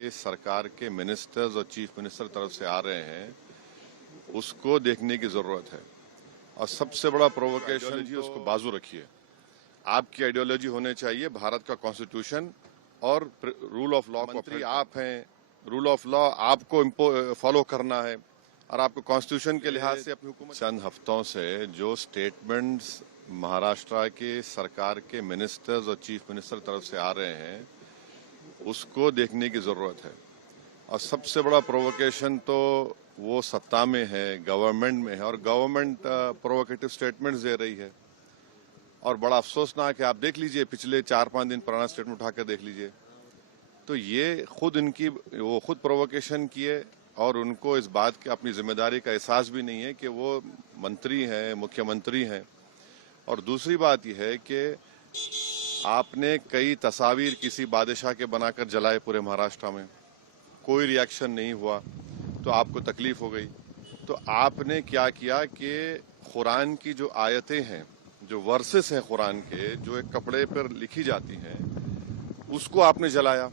ये सरकार के मिनिस्टर्स और चीफ मिनिस्टर तरफ से आ रहे हैं, उसको देखने की जरूरत है। और सबसे बड़ा प्रोवोकेशन जी, उसको बाजू रखिए। आपकी आइडियोलॉजी होने चाहिए भारत का कॉन्स्टिट्यूशन और रूल ऑफ लॉ। मंत्री आप हैं, रूल ऑफ लॉ आपको फॉलो करना है और आपको कॉन्स्टिट्यूशन के लिहाज से अपनी हुकूमत। चंद हफ्तों से जो स्टेटमेंट्स महाराष्ट्र के सरकार के मिनिस्टर्स और चीफ मिनिस्टर तरफ से आ रहे हैं, उसको देखने की जरूरत है। और सबसे बड़ा प्रोवोकेशन तो वो सत्ता में है, गवर्नमेंट में है, और गवर्नमेंट प्रोवोकेटिव स्टेटमेंट्स दे रही है। और बड़ा अफसोसनाक है, आप देख लीजिए पिछले 4-5 दिन पुराना स्टेटमेंट उठाकर देख लीजिए, तो ये वो खुद प्रोवोकेशन किए और उनको इस बात की अपनी जिम्मेदारी का एहसास भी नहीं है कि वो मंत्री हैं, मुख्यमंत्री हैं। और दूसरी बात यह है कि आपने कई तस्वीर किसी बादशाह के बनाकर जलाए पूरे महाराष्ट्र में, कोई रिएक्शन नहीं हुआ, तो आपको तकलीफ हो गई। तो आपने क्या किया कि कुरान की जो आयतें हैं, जो वर्सेस हैं कुरान के, जो एक कपड़े पर लिखी जाती हैं, उसको आपने जलाया।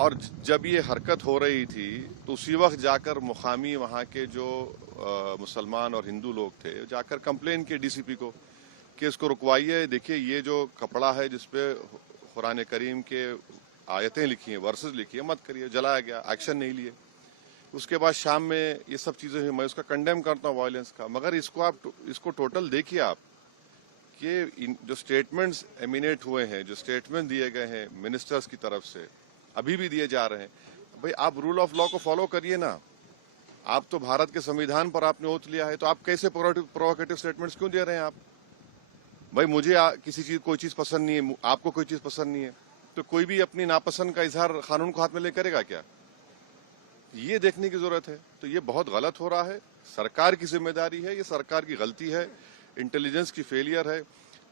और जब ये हरकत हो रही थी तो उसी वक्त जाकर मुकामी वहां के जो मुसलमान और हिंदू लोग थे, जाकर कंप्लेन किए डीसीपी को कि इसको रुकवाइए। देखिए ये जो कपड़ा है जिसपे कुरान करीम के आयतें लिखी हैं, वर्सेस लिखी है, मत करिए। जलाया गया, एक्शन नहीं लिए। उसके बाद शाम में ये सब चीजें हुई। मैं उसका कंडेम करता हूँ वायलेंस का, मगर इसको टोटल देखिए आप कि जो स्टेटमेंट्स एमिनेट हुए हैं, जो स्टेटमेंट दिए गए हैं मिनिस्टर्स की तरफ से, अभी भी दिए जा रहे हैं, भाई आप रूल ऑफ लॉ को फॉलो करिए ना। आप तो भारत के संविधान पर आपने ओथ लिया है, तो आप कैसे प्रोवोकेटिव स्टेटमेंट्स क्यों दे रहे हैं आप? भाई मुझे किसी चीज कोई चीज पसंद नहीं है, आपको कोई चीज पसंद नहीं है, तो कोई भी अपनी नापसंद का इजहार कानून को हाथ में ले करेगा क्या? ये देखने की जरूरत है। तो ये बहुत गलत हो रहा है, सरकार की जिम्मेदारी है, ये सरकार की गलती है, इंटेलिजेंस की फेलियर है।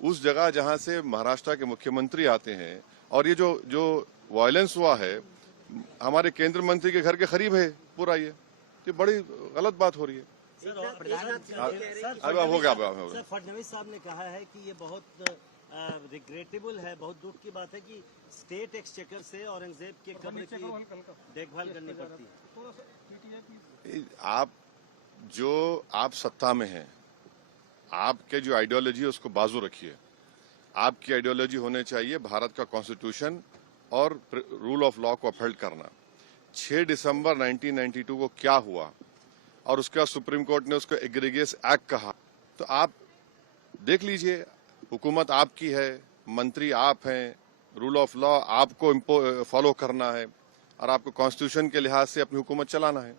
उस जगह जहां से महाराष्ट्र के मुख्यमंत्री आते हैं, और ये जो वायलेंस हुआ है हमारे केंद्र मंत्री के घर के करीब है पूरा, ये बड़ी गलत बात हो रही है। अब हो गया। सर, फडणवीस साहब ने कहा है कि ये बहुत रिग्रेटेबल है, बहुत दुख की बात है कि स्टेट एक्सचेकर से औरंगजेब के कब्र की देखभाल करनी पड़ती है। आप सत्ता में हैं, आपके जो आइडियोलॉजी है उसको बाजू रखिए। आपकी आइडियोलॉजी होने चाहिए भारत का कॉन्स्टिट्यूशन और रूल ऑफ लॉ को अपहोल्ड करना। 6 दिसंबर 1992 को क्या हुआ और उसके बाद सुप्रीम कोर्ट ने उसको एग्रीगियस एक्ट कहा, तो आप देख लीजिए। हुकूमत आपकी है, मंत्री आप हैं, रूल ऑफ लॉ आपको फॉलो करना है और आपको कॉन्स्टिट्यूशन के लिहाज से अपनी हुकूमत चलाना है।